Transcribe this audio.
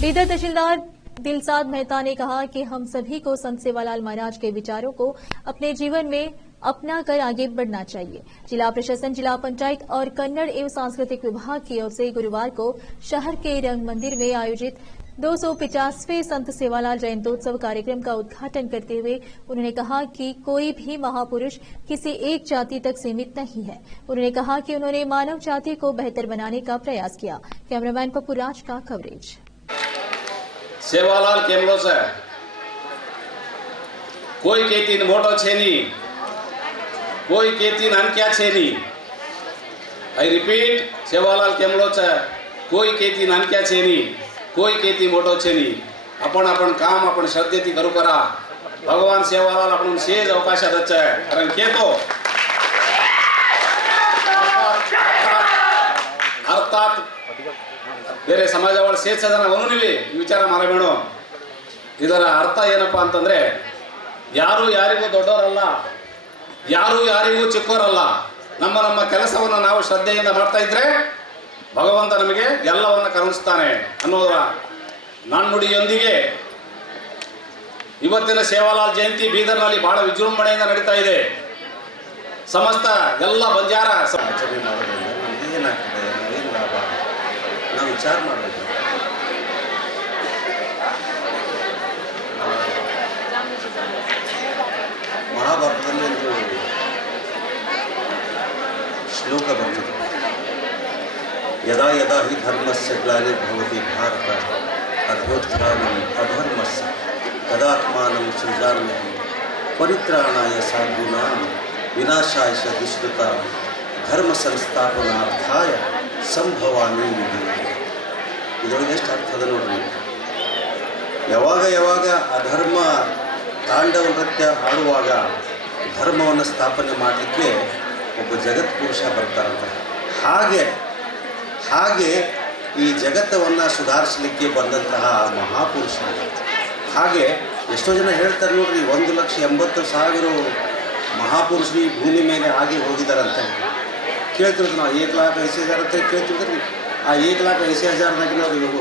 बीदर तहसीलदार दिलसाद मेहता ने कहा कि हम सभी को संत सेवालाल महाराज के विचारों को अपने जीवन में अपना कर आगे बढ़ना चाहिए। जिला प्रशासन, जिला पंचायत और कन्नड़ एवं सांस्कृतिक विभाग की ओर से गुरुवार को शहर के रंग मंदिर में आयोजित 250वें संत सेवालाल जयंतोत्सव कार्यक्रम का उद्घाटन करते हुए उन्होंने कहा कि कोई भी महापुरुष किसी एक जाति तक सीमित नहीं है। उन्होंने कहा कि उन्होंने मानव जाति को बेहतर बनाने का प्रयास किया। कैमरामैन पप्पू राज का कवरेज। सेवालाल केमलो से कोई केती मोटो छे नी, कोई केती नानक्या छे नी। आई रिपीट, सेवालाल केमलो से कोई केती नानक्या छे नी, कोई केती मोटो छे नी। आपण काम आपण श्रद्धेती करू करा। भगवान सेवालाल आपण सेज अवकाशात आहे, कारण केतो अर्थात ಬೇರೆ ಸಮಾಜವಾಳ ಸೇರ್ಸ ಜನ ಒಂದುನಿವೆ ವಿಚಾರ ಮಾಡಬೇಡ. ಇದರ ಅರ್ಥ ಏನಪ್ಪಾ ಅಂತಂದ್ರೆ, ಯಾರು ಯಾರಿಗೂ ದೊಡ್ಡವರಲ್ಲ, ಯಾರು ಯಾರಿಗೂ ಚಿಕ್ಕವರಲ್ಲ. ನಮ್ಮ ನಮ್ಮ ಕೆಲಸವನ್ನು ನಾವು ಶ್ರದ್ಧೆಯಿಂದ ಮಾಡ್ತಾ ಇದ್ರೆ ಭಗವಂತ ನಮಗೆ ಎಲ್ಲವನ್ನ ಕರುಣಿಸ್ತಾನೆ ಅನ್ನೋದರ ನಾಣ್ಣುಡಿಯೊಂದಿಗೆ ಇವತ್ತಿನ ಸೇವಾಲಾಲ್ ಜಯಂತಿ ಬೀದರ್ನಲ್ಲಿ ಬಹಳ ವಿಜೃಂಭಣೆಯಿಂದ ನಡೀತಾ ಇದೆ. ಸಮಸ್ತ ಎಲ್ಲ ಬಂಜಾರ ಏನಾಗ್ತದೆ, ಏನು ಲಾಭ, ನಾವು ವಿಚಾರ ಮಾಡಬೇಕು. ಮಹಾಭಾರತದಲ್ಲಿ ಒಂದು ಶ್ಲೋಕ ಬರ್ತದೆ, ಯದಾ ಯದಾ ಹಿ ಧರ್ಮಸ್ಯ ಗ್ಲಾನಿರ್ಭವತಿ ಭಾರತ ಅಧೋತ್ಥಾನಂ ಅಧರ್ಮಸ್ಯ ತದಾತ್ಮಾನಂ ಸೃಜಾಮ್ಯಹಂ ಪರಿತ್ರಾಣಾಯ ಸಾಧೂನಾಂ ವಿನಾಶಾಯ ಚ ದುಷ್ಕೃತಾಂ ಧರ್ಮ ಸಂಸ್ಥಾಪನಾರ್ಥಾಯ ಸಂಭವಾಮಿ. ಇದರೊಳಗೆ ಎಷ್ಟು ಅರ್ಥ ಅದ ನೋಡ್ರಿ. ಯಾವಾಗ ಅಧರ್ಮ ತಾಂಡವ ನೃತ್ಯ ಆಡುವಾಗ ಧರ್ಮವನ್ನು ಸ್ಥಾಪನೆ ಮಾಡಲಿಕ್ಕೆ ಒಬ್ಬ ಜಗತ್ ಪುರುಷ ಬರ್ತಾರಂತ. ಹಾಗೆ ಈ ಜಗತ್ತವನ್ನು ಸುಧಾರಿಸಲಿಕ್ಕೆ ಬಂದಂತಹ ಮಹಾಪುರುಷ. ಹಾಗೆ ಎಷ್ಟೋ ಜನ ಹೇಳ್ತಾರೆ ನೋಡ್ರಿ, 1,80,000 ಮಹಾಪುರುಷರು ಈ ಭೂಮಿ ಮೇಲೆ ಆಗಿ ಹೋಗಿದ್ದಾರಂತೆ. ಕೇಳ್ತಿರೋದು ನಾವು 1,80,000 ಅಂತ ಕೇಳ್ತಿರ್ತೀವಿ. ಆ 1,80,000 ನಾವು